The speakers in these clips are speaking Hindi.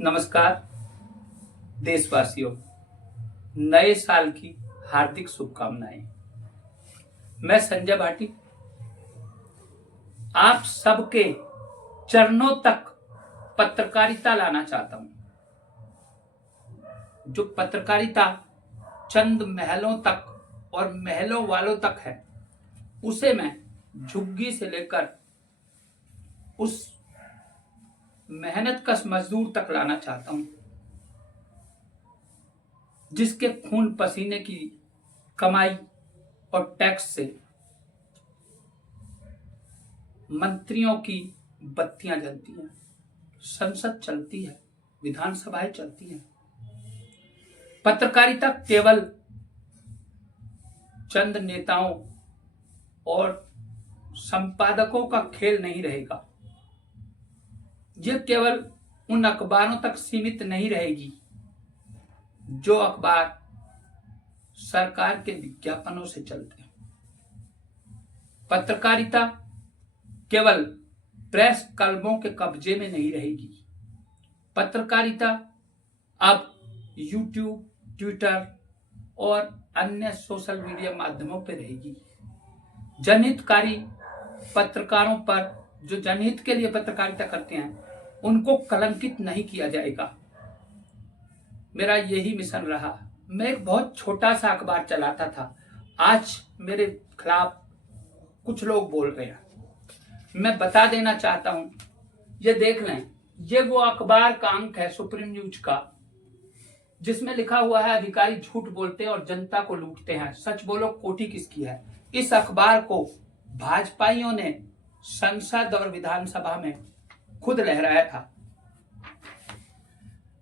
नमस्कार देशवासियों, नए साल की हार्दिक शुभकामनाएं। मैं संजय भाटी आप सबके चरणों तक पत्रकारिता लाना चाहता हूं। जो पत्रकारिता चंद महलों तक और महलों वालों तक है, उसे मैं झुग्गी से लेकर उस मेहनतकश मजदूर तक लाना चाहता हूं, जिसके खून पसीने की कमाई और टैक्स से मंत्रियों की बत्तियां जलती हैं, संसद चलती है, विधानसभाएं चलती हैं। पत्रकारिता केवल चंद नेताओं और संपादकों का खेल नहीं रहेगा। यह केवल उन अखबारों तक सीमित नहीं रहेगी जो अखबार सरकार के विज्ञापनों से चलते हैं। पत्रकारिता केवल प्रेस क्लबों के कब्जे में नहीं रहेगी। पत्रकारिता अब यूट्यूब, ट्विटर और अन्य सोशल मीडिया माध्यमों पर रहेगी। जनहितकारी पत्रकारों पर, जो जनहित के लिए पत्रकारिता करते हैं, उनको कलंकित नहीं किया जाएगा। मेरा यही मिशन रहा। मैं एक बहुत छोटा सा अखबार चलाता था, आज मेरे खिलाफ कुछ लोग बोल रहे हैं। मैं बता देना चाहता हूं, ये देख लें, ये वो अखबार का अंक है सुप्रीम न्यूज का, जिसमें लिखा हुआ है अधिकारी झूठ बोलते हैं और जनता को लूटते हैं, सच बोलो कोठी किसकी है। इस अखबार को भाजपाइयों ने संसद और विधानसभा में खुद लहराया था।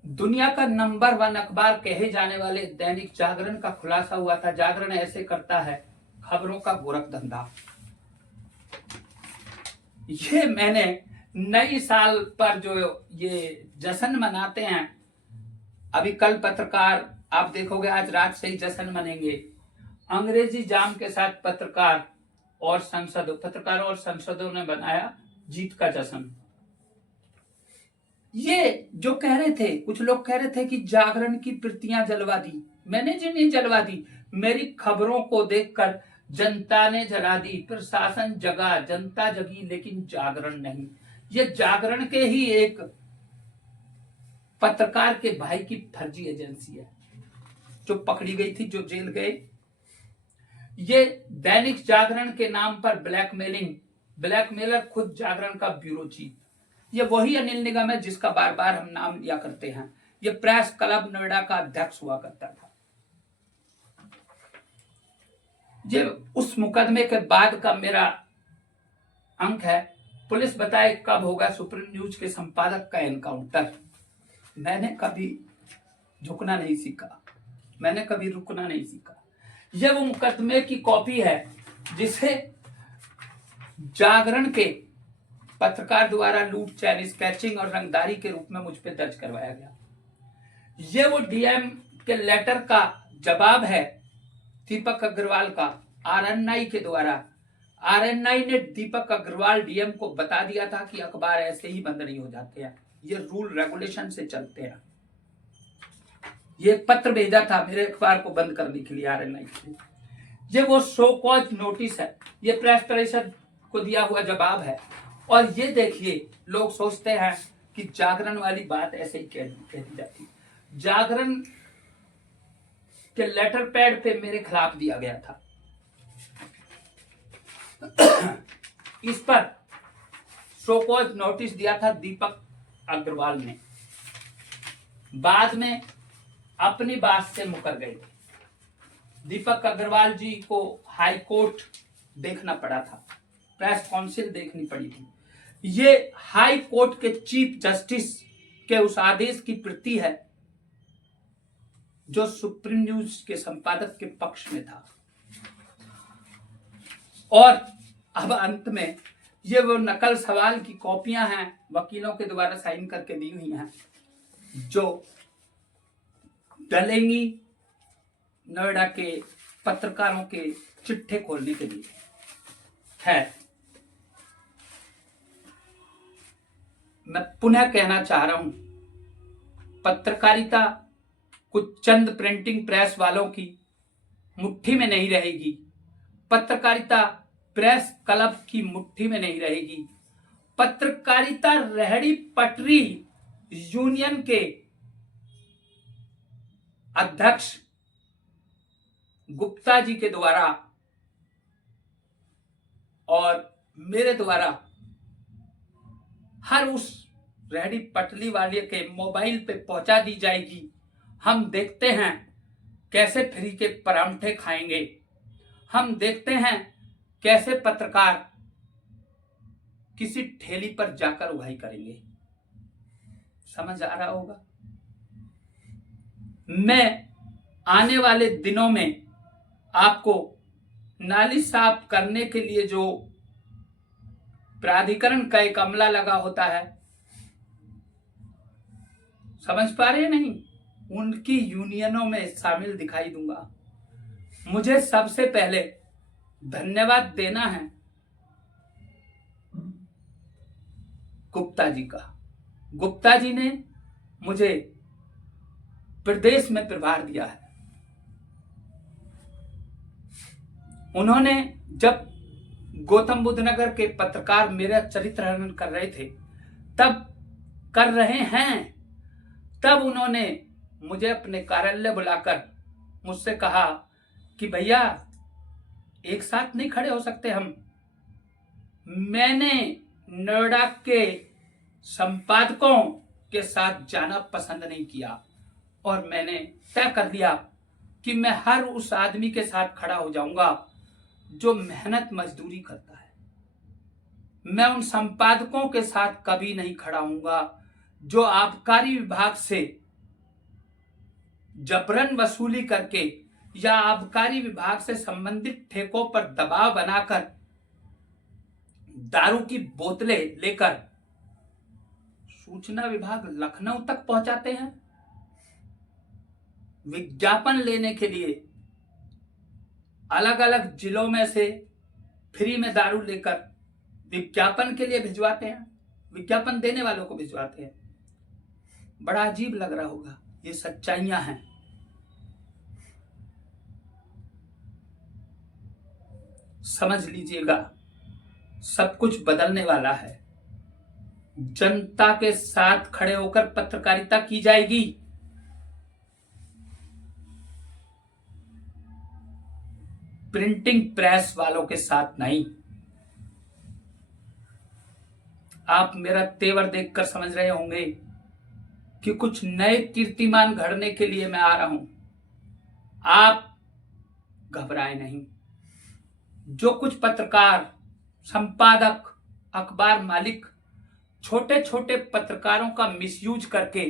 दुनिया का नंबर 1 अखबार कहे जाने वाले दैनिक जागरण का खुलासा हुआ था। जागरण ऐसे करता है खबरों का गोरख धंधा। ये मैंने नई साल पर जो ये जश्न मनाते हैं, अभी कल पत्रकार आप देखोगे, आज रात से ही जश्न मनेंगे। अंग्रेजी जाम के साथ पत्रकार और संसदों ने बनाया जीत का जश्न। ये जो कह रहे थे, कुछ लोग कह रहे थे कि जागरण की प्रतियां जलवा दी। मैंने जी नहीं जलवा दी, मेरी खबरों को देखकर जनता ने जला दी। प्रशासन जगा, जनता जगी, लेकिन जागरण नहीं। ये जागरण के ही एक पत्रकार के भाई की फर्जी एजेंसी है, जो पकड़ी गई थी, जो जेल गए। ये दैनिक जागरण के नाम पर ब्लैकमेलर खुद जागरण का ब्यूरो चीफ, ये वही अनिल निगम है जिसका बार बार हम नाम लिया करते हैं। ये प्रेस क्लब नोएडा का अध्यक्ष हुआ करता था। ये उस मुकदमे के बाद का मेरा अंक है। पुलिस बताए कब होगा सुप्रीम न्यूज के संपादक का एनकाउंटर। मैंने कभी झुकना नहीं सीखा, मैंने कभी रुकना नहीं सीखा। यह वो मुकदमे की कॉपी है जिसे जागरण के पत्रकार द्वारा लूट, चैन स्केचिंग और रंगदारी के रूप में मुझ पर दर्ज करवाया गया। यह वो डीएम के लेटर का जवाब है दीपक अग्रवाल का आरएनआई के द्वारा। आरएनआई ने दीपक अग्रवाल डीएम को बता दिया था कि अखबार ऐसे ही बंद नहीं हो जाते हैं, ये रूल रेगुलेशन से चलते हैं। ये पत्र भेजा था मेरे अखबार को बंद करने के लिए आरएनआई के लिए। ये वो शो कॉज नोटिस है, ये प्रेस परिषद को दिया हुआ जवाब है। और ये देखिए, लोग सोचते हैं कि जागरण वाली बात ऐसे ही कह दी जाती। जागरण के लेटर पैड पे मेरे खिलाफ दिया गया था। इस पर शो कॉज नोटिस दिया था दीपक अग्रवाल ने, बाद में अपनी बात से मुकर गए थे। दीपक अग्रवाल जी को हाई कोर्ट देखना पड़ा था, प्रेस काउंसिल देखनी पड़ी थी। ये हाई कोर्ट के चीफ जस्टिस के उस आदेश की प्रति है जो सुप्रीम न्यूज के संपादक के पक्ष में था। और अब अंत में ये वो नकल सवाल की कॉपियां हैं, वकीलों के द्वारा साइन करके दी हुई हैं, जो डलेंगी नोएडा के पत्रकारों के चिट्ठे खोलने के लिए है। मैं पुनः कहना चाह रहा हूं पत्रकारिता कुछ चंद प्रिंटिंग प्रेस वालों की मुट्ठी में नहीं रहेगी। पत्रकारिता प्रेस क्लब की मुट्ठी में नहीं रहेगी। पत्रकारिता रेहड़ी पटरी यूनियन के अध्यक्ष गुप्ता जी के द्वारा और मेरे द्वारा हर उस रेहड़ी पटरी वाले के मोबाइल पे पहुंचा दी जाएगी। हम देखते हैं कैसे फ्री के परांठे खाएंगे। हम देखते हैं कैसे पत्रकार किसी ठेली पर जाकर उगाही करेंगे। समझ आ रहा होगा। मैं आने वाले दिनों में आपको नाली साफ करने के लिए जो प्राधिकरण का एक अमला लगा होता है, समझ पा रहे नहीं, उनकी यूनियनों में शामिल दिखाई दूंगा। मुझे सबसे पहले धन्यवाद देना है गुप्ता जी का। गुप्ता जी ने मुझे प्रदेश में प्रभार दिया है। उन्होंने जब गौतम बुद्ध नगर के पत्रकार मेरा चरित्र हनन कर रहे थे, तब उन्होंने मुझे अपने कार्यालय बुलाकर मुझसे कहा कि भैया एक साथ नहीं खड़े हो सकते हम। मैंने नोएडा के संपादकों के साथ जाना पसंद नहीं किया और मैंने तय कर लिया कि मैं हर उस आदमी के साथ खड़ा हो जाऊंगा जो मेहनत मजदूरी करता है। मैं उन संपादकों के साथ कभी नहीं खड़ा होऊंगा जो आबकारी विभाग से जबरन वसूली करके या आबकारी विभाग से संबंधित ठेकों पर दबाव बनाकर दारू की बोतलें लेकर सूचना विभाग लखनऊ तक पहुंचाते हैं। विज्ञापन लेने के लिए अलग अलग जिलों में से फ्री में दारू लेकर विज्ञापन के लिए भिजवाते हैं, विज्ञापन देने वालों को भिजवाते हैं। बड़ा अजीब लग रहा होगा, ये सच्चाइयां हैं। समझ लीजिएगा, सब कुछ बदलने वाला है। जनता के साथ खड़े होकर पत्रकारिता की जाएगी। प्रिंटिंग प्रेस वालों के साथ नहीं। आप मेरा तेवर देखकर समझ रहे होंगे कि कुछ नए कीर्तिमान गढ़ने के लिए मैं आ रहा हूं। आप घबराए नहीं। जो कुछ पत्रकार, संपादक, अखबार मालिक छोटे छोटे पत्रकारों का मिसयूज करके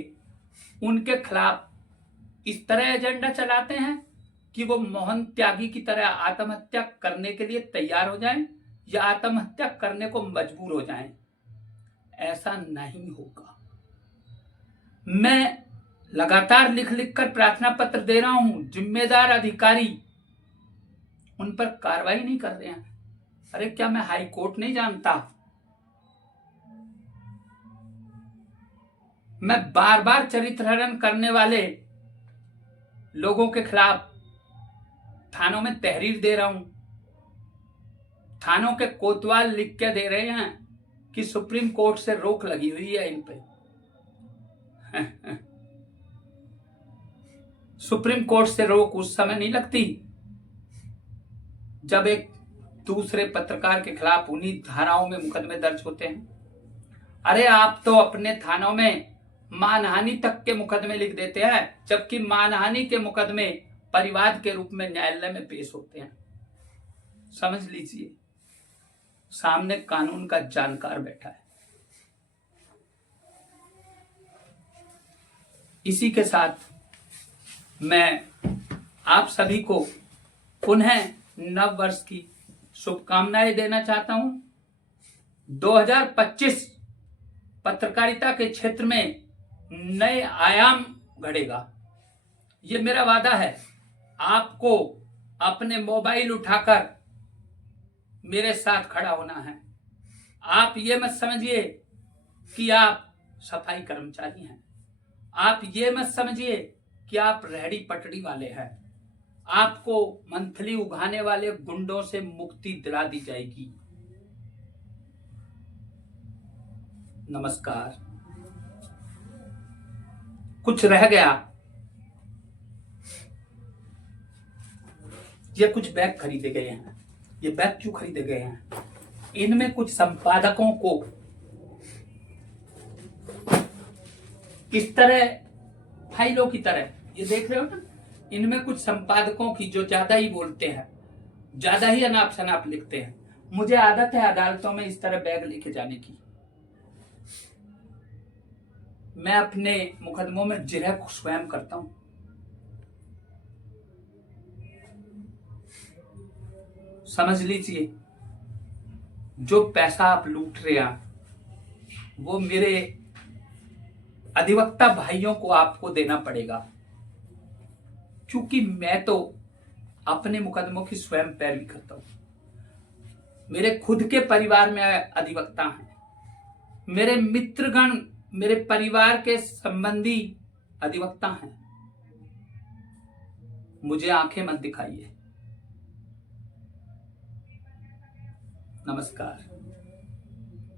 उनके खिलाफ इस तरह एजेंडा चलाते हैं कि वो मोहन त्यागी की तरह आत्महत्या करने के लिए तैयार हो जाएं या आत्महत्या करने को मजबूर हो जाएं, ऐसा नहीं होगा। मैं लगातार लिख लिख कर प्रार्थना पत्र दे रहा हूं। जिम्मेदार अधिकारी उन पर कार्रवाई नहीं कर रहे हैं। अरे क्या मैं हाई कोर्ट नहीं जानता? मैं बार बार चरित्र हनन करने वाले लोगों के खिलाफ थानों में तहरीर दे रहा हूं। थानों के कोतवाल लिख के दे रहे हैं कि सुप्रीम कोर्ट से रोक लगी हुई है इन पे। सुप्रीम कोर्ट से रोक उस समय नहीं लगती जब एक दूसरे पत्रकार के खिलाफ उन्हीं धाराओं में मुकदमे दर्ज होते हैं। अरे आप तो अपने थानों में मानहानि तक के मुकदमे लिख देते हैं, जबकि मानहानि के मुकदमे परिवाद के रूप में न्यायालय में पेश होते हैं। समझ लीजिए, सामने कानून का जानकार बैठा है। इसी के साथ मैं आप सभी को पुनः नव वर्ष की शुभकामनाएं देना चाहता हूं। 2025 पत्रकारिता के क्षेत्र में नए आयाम गढ़ेगा, ये मेरा वादा है। आपको अपने मोबाइल उठाकर मेरे साथ खड़ा होना है। आप ये मत समझिए कि आप सफाई कर्मचारी हैं। आप ये मत समझिए कि आप रेहड़ी पटड़ी वाले हैं। आपको मंथली उगाने वाले गुंडों से मुक्ति दिला दी जाएगी। नमस्कार। कुछ रह गया, ये कुछ बैग खरीदे गए हैं। ये बैग क्यों खरीदे गए हैं? इनमें कुछ संपादकों को इस तरह फाइलों की तरह, ये देख रहे हो ना, इनमें कुछ संपादकों की जो ज्यादा ही बोलते हैं, ज्यादा ही अनाप शनाप लिखते हैं। मुझे आदत है अदालतों में इस तरह बैग लेके जाने की। मैं अपने मुकदमों में जिरह स्वयं करता हूं। समझ लीजिए, जो पैसा आप लूट रहे हैं वो मेरे अधिवक्ता भाइयों को आपको देना पड़ेगा, क्योंकि मैं तो अपने मुकदमों की स्वयं पैरवी करता हूं। मेरे खुद के परिवार में अधिवक्ता हैं, मेरे मित्रगण, मेरे परिवार के संबंधी अधिवक्ता हैं। मुझे आंखें मत दिखाइए। नमस्कार।